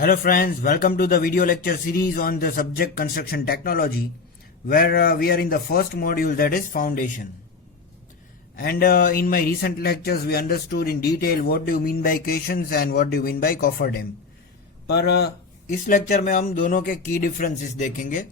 Hello friends, welcome to the video lecture series on the subject construction technology, where we are in the first module, that is foundation. And in my recent lectures we understood in detail what do you mean by caissons and what do you mean by cofferdam. पर इस lecture में हम दोनों के की differences देखेंगे.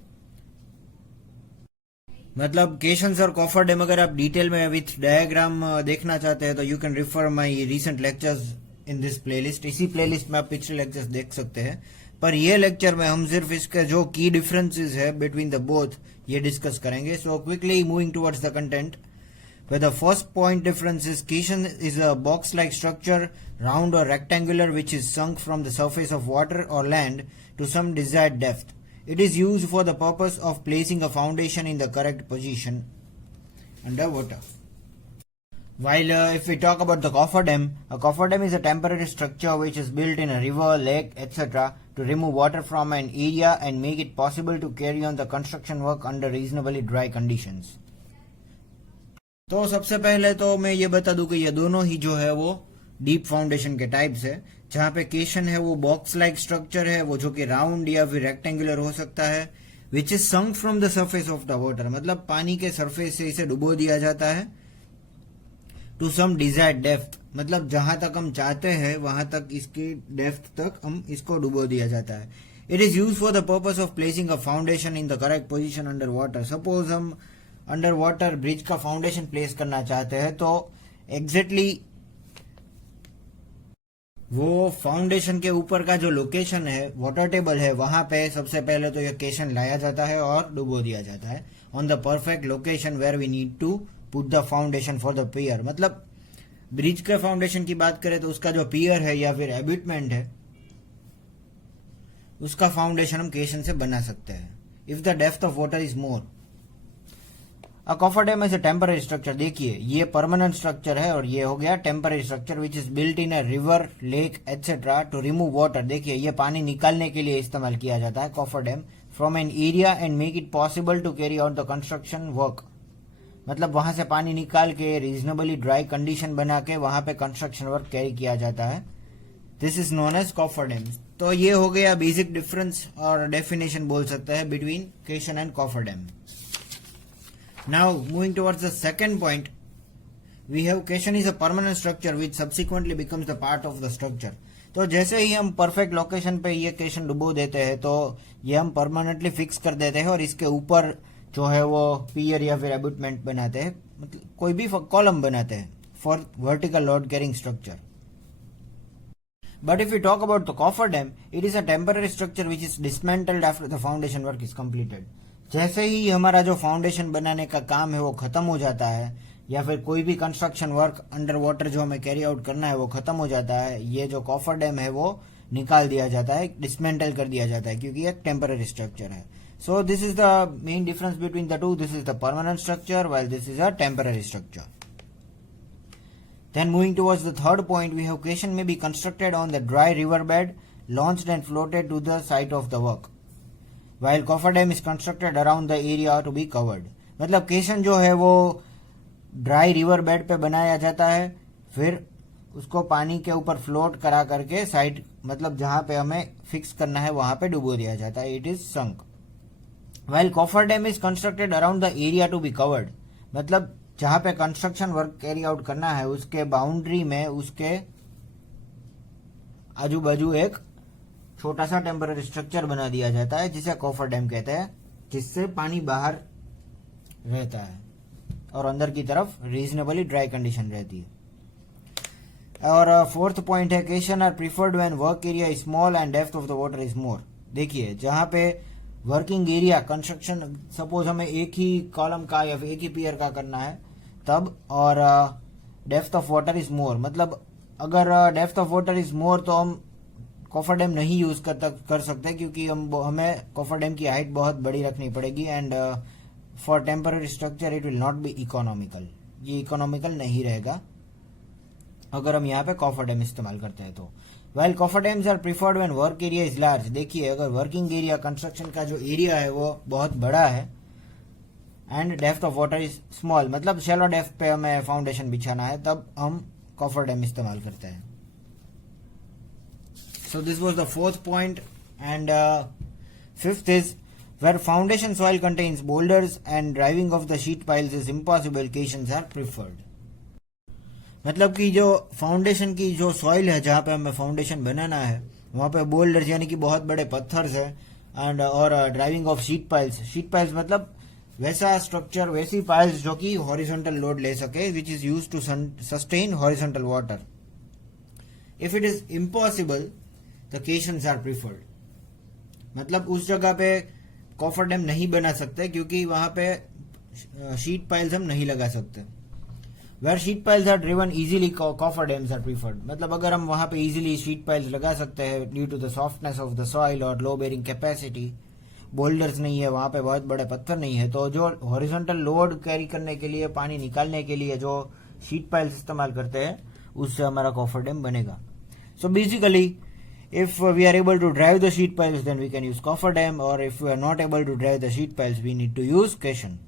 मतलब केशंस और कॉफरडैम अगर आप डिटेल में विथ डायग्राम देखना चाहते हैं तो you can refer my recent lectures in this playlist. इसी प्लेलिस्ट में आप पिछले लेक्चर्स देख सकते हैं. पर ये लेक्चर में हम सिर्फ इसके जो की डिफरेंसेस है बिटवीन द बोथ ये डिस्कस करेंगे. So quickly moving towards the content. Where the first point difference is caisson is a box-like structure, round or rectangular, which is sunk from the surface of water or land to some desired depth. It is used for the purpose of placing a foundation in the correct position under water. While if we talk about the cofferdam, a cofferdam is a temporary structure which is built in a river, lake, etc. to remove water from an area and make it possible to carry on the construction work under reasonably dry conditions. तो सबसे पहले तो मैं ये बता दूं कि ये दोनों ही जो है वो डीप फाउंडेशन के टाइप्स है. जहां पे केशन है वो बॉक्स लाइक स्ट्रक्चर है, वो जो कि राउंड या फिर रेक्टेंगुलर हो सकता है, which is sunk from the surface of the water. मतलब पानी के सरफेस से इसे डुबो दिया जाता है. टू सम डिजायर्ड डेप्थ, मतलब जहां तक हम चाहते हैं वहां तक इसकी डेप्थ तक हम इसको डुबो दिया जाता है. It is use for the purpose of placing a foundation in the correct position under water. Suppose हम अंडर वाटर ब्रिज का फाउंडेशन प्लेस करना चाहते हैं तो एग्जैक्टली वो फाउंडेशन के ऊपर का जो लोकेशन है, वाटर टेबल है, वहां पे सबसे पहले तो यह केशन लाया जाता है और डुबो दिया जाता है on the perfect location where we need to put the foundation for the pier. मतलब ब्रिज के फाउंडेशन की बात करें तो उसका जो पियर है या फिर एबिटमेंट है उसका फाउंडेशन हम केशन से बना सकते हैं if the depth of water is more. A cofferdam is a temporary structure. देखिए ये परमानेंट स्ट्रक्चर है और ये हो गया temporary structure which is built in a river, lake etcetera to remove water. देखिए ये पानी निकालने के लिए इस्तेमाल किया जाता है cofferdam from an area and make it possible to carry out the construction work. मतलब वहां से पानी निकाल के रीजनेबली ड्राई कंडीशन बना के वहां पे कंस्ट्रक्शन वर्क कैरी किया जाता है. This is known as cofferdam. तो ये हो गया बेसिक डिफरेंस और डेफिनेशन बोल सकते हैं between caisson and cofferdam. Now moving towards the second point, we have caisson is a permanent structure which subsequently becomes the part of the structure. तो जैसे ही हम परफेक्ट लोकेशन पे ये केशन डुबो देते हैं तो ये हम परमानेंटली फिक्स कर देते हैं और इसके ऊपर जो है वो पियर या फिर एबुटमेंट बनाते हैं, मतलब कोई भी कॉलम बनाते हैं for vertical load carrying structure. But if we talk about the cofferdam, it is a temporary structure which is dismantled after the foundation work is completed. जैसे ही हमारा जो फाउंडेशन बनाने का काम है वो खत्म हो जाता है या फिर कोई भी कंस्ट्रक्शन वर्क अंडर वाटर जो हमें कैरी आउट करना है वो खत्म हो जाता है, ये जो कॉफरडैम है वो निकाल दिया जाता है, डिसमेंटल कर दिया जाता है क्योंकि एक टेम्पररी स्ट्रक्चर है. So this is the main difference between the two. This is the permanent structure while this is a temporary structure. Then moving towards the third point, we have caisson may be constructed on the dry river bed, launched and floated to the site of the work, while cofferdam is constructed around the area to be covered. मतलब केशन जो है वो dry river bed पे बनाया जाता है, फिर उसको पानी के ऊपर फ्लोट करा करके साइड मतलब जहां पे हमें फिक्स करना है वहां पे डुबो दिया जाता है. It is sunk. while cofferdam is constructed around the area to be covered, मतलब जहां पे कंस्ट्रक्शन वर्क कैरी आउट करना है उसके बाउंड्री में उसके आजू बाजू एक छोटा सा टेम्पररी स्ट्रक्चर बना दिया जाता है जिसे कॉफरडैम कहते हैं, जिससे पानी बाहर रहता है और अंदर की तरफ रीजनेबली ड्राई कंडीशन रहती है. और फोर्थ पॉइंट है caisson are preferred when work area is small and depth of the water is more. देखिए जहां पे वर्किंग एरिया कंस्ट्रक्शन सपोज हमें एक ही कॉलम का या फिर एक ही पियर का करना है तब, और डेप्थ ऑफ वाटर इज मोर, मतलब अगर डेप्थ ऑफ वाटर इज मोर तो हम कॉफरडैम नहीं यूज कर सकते क्योंकि हमें कॉफरडैम की हाइट बहुत बड़ी रखनी पड़ेगी and for temporary structure it will not be economical. ये इकोनॉमिकल नहीं रहेगा अगर हम यहाँ पे कॉफरडैम इस्तेमाल करते हैं तो. While cofferdams are preferred when work area is large. देखिए अगर वर्किंग एरिया कंस्ट्रक्शन का जो एरिया है वो बहुत बड़ा है and depth of water is small, मतलब शैलो डेप्थ पे हमें फाउंडेशन बिछाना है तब हम कॉफरडैम इस्तेमाल करते हैं. So this was the fourth point, and fifth is where foundation soil contains boulders and driving of the sheet piles is impossible, cations are preferred. मतलब कि जो फाउंडेशन की जो सॉइल है जहाँ पे हमें फाउंडेशन बनाना है वहाँ पे बोल्डर्स यानी कि बहुत बड़े पत्थर है एंड और ड्राइविंग ऑफ शीट पाइल्स मतलब वैसा स्ट्रक्चर वैसी पाइल्स जो कि हॉरिजॉन्टल लोड ले सके which is use to sustain horizontal water. If it is impossible the caissons are preferred. मतलब उस जगह पे कॉफर डैम नहीं बना सकते क्योंकि वहां पे शीट पाइल्स हम नहीं लगा सकते. Where sheet piles are driven easily cofferdams are preferred. मतलब अगर हम वहां पे इजीली शीट पाइल्स लगा सकते हैं due to the softness of the soil और लो बेरिंग कैपेसिटी, बोल्डर्स नहीं है वहां पे, बहुत बड़े पत्थर नहीं है, तो जो हॉरिजॉन्टल लोड कैरी करने के लिए पानी निकालने के लिए जो शीट पाइल्स इस्तेमाल करते हैं उससे हमारा कॉफर डैम बनेगा. So basically if we are able to drive the sheet piles then we can use coffer dam, or if we are not able to drive the sheet piles we need to use caisson.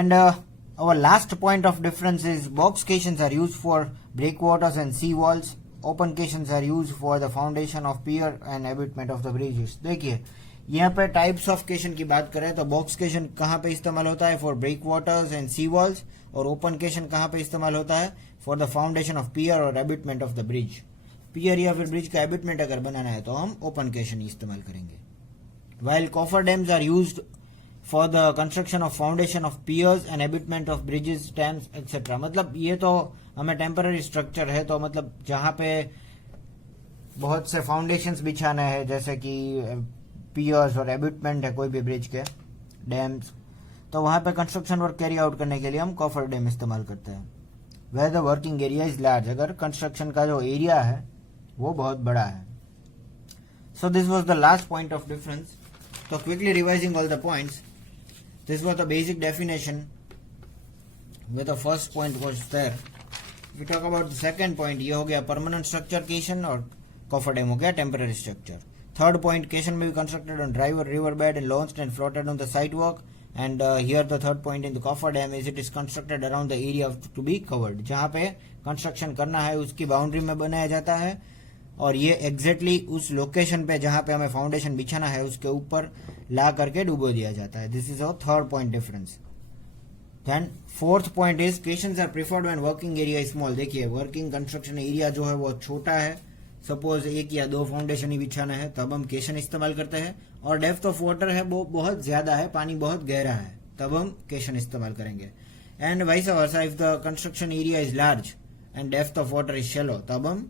And our last point of difference is box caissons are used for breakwaters and sea walls. Open caissons are used for the foundation of pier and abutment of the bridges. देखिए यहाँ पे types of केशन की बात करें तो box केशन कहाँ पे इस्तेमाल होता है for breakwaters and sea walls, और ओपन केशन कहाँ पे इस्तेमाल होता है for the foundation of pier और abutment of the bridge. Pier या फिर ब्रिज का एबटमेंट अगर बनाना है तो हम ओपन केशन इस्तेमाल करेंगे. While cofferdams are used for the construction of foundation of piers and abutment of bridges, dams etcetera. मतलब ये तो हमें टेम्पररी स्ट्रक्चर है तो मतलब जहां पे बहुत से फाउंडेशंस बिछाने हैं जैसे कि पियर्स और एबटमेंट है कोई भी ब्रिज के, डैम्स, तो वहां पे कंस्ट्रक्शन वर्क कैरी आउट करने के लिए हम कॉफर डैम इस्तेमाल करते हैं. Where the working area is large, अगर कंस्ट्रक्शन का जो एरिया है वो बहुत बड़ा है. So this was the last point of difference. तो quickly revising all the points, this was the basic definition with the first point was there. We talk about the second point, ये हो गया permanent structure केशन और coffer dam हो गया temporary structure. Third point, केशन में be constructed on driver river bed and launched and floated on the side walk. And here the third point in the coffer dam is it is constructed around the area to be covered. जहाँ पे construction करना है उसकी boundary में बनाया जाता है और ये एग्जैक्टली उस लोकेशन पे जहाँ पे हमें फाउंडेशन बिछाना है उसके ऊपर ला करके डुबो दिया जाता है. This is our third point difference. Then fourth point is caissons are preferred when working area is small. देखिए वर्किंग कंस्ट्रक्शन एरिया जो है वो छोटा है, सपोज एक या दो फाउंडेशन ही बिछाना है तब हम केशन इस्तेमाल करते हैं, और डेप्थ ऑफ वाटर है वो बहुत ज्यादा है, पानी बहुत गहरा है, तब हम केशन इस्तेमाल करेंगे. And vice versa, if the construction area is large and depth of water is shallow तब हम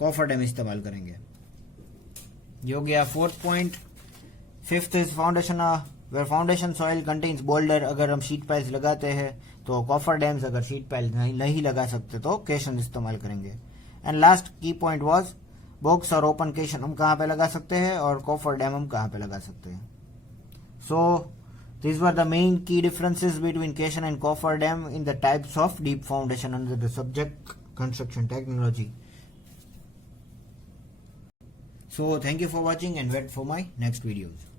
कॉफर डैम इस्तेमाल करेंगे. ये हो गया fourth point. Fifth is foundation, where foundation soil contains boulder. अगर हम शीट पाइल्स लगाते हैं तो कॉफर डैम्स, अगर शीट पाइल्स नहीं लगा सकते तो केशन इस्तेमाल करेंगे. एंड लास्ट की पॉइंट वाज बॉक्स और ओपन केशन हम कहाँ पे लगा सकते हैं और कॉफर डैम हम कहाँ पे लगा सकते हैं. सो these were the main key differences between caisson and coffer dam in the types of deep foundation under the subject construction technology. So thank you for watching and wait for my next videos.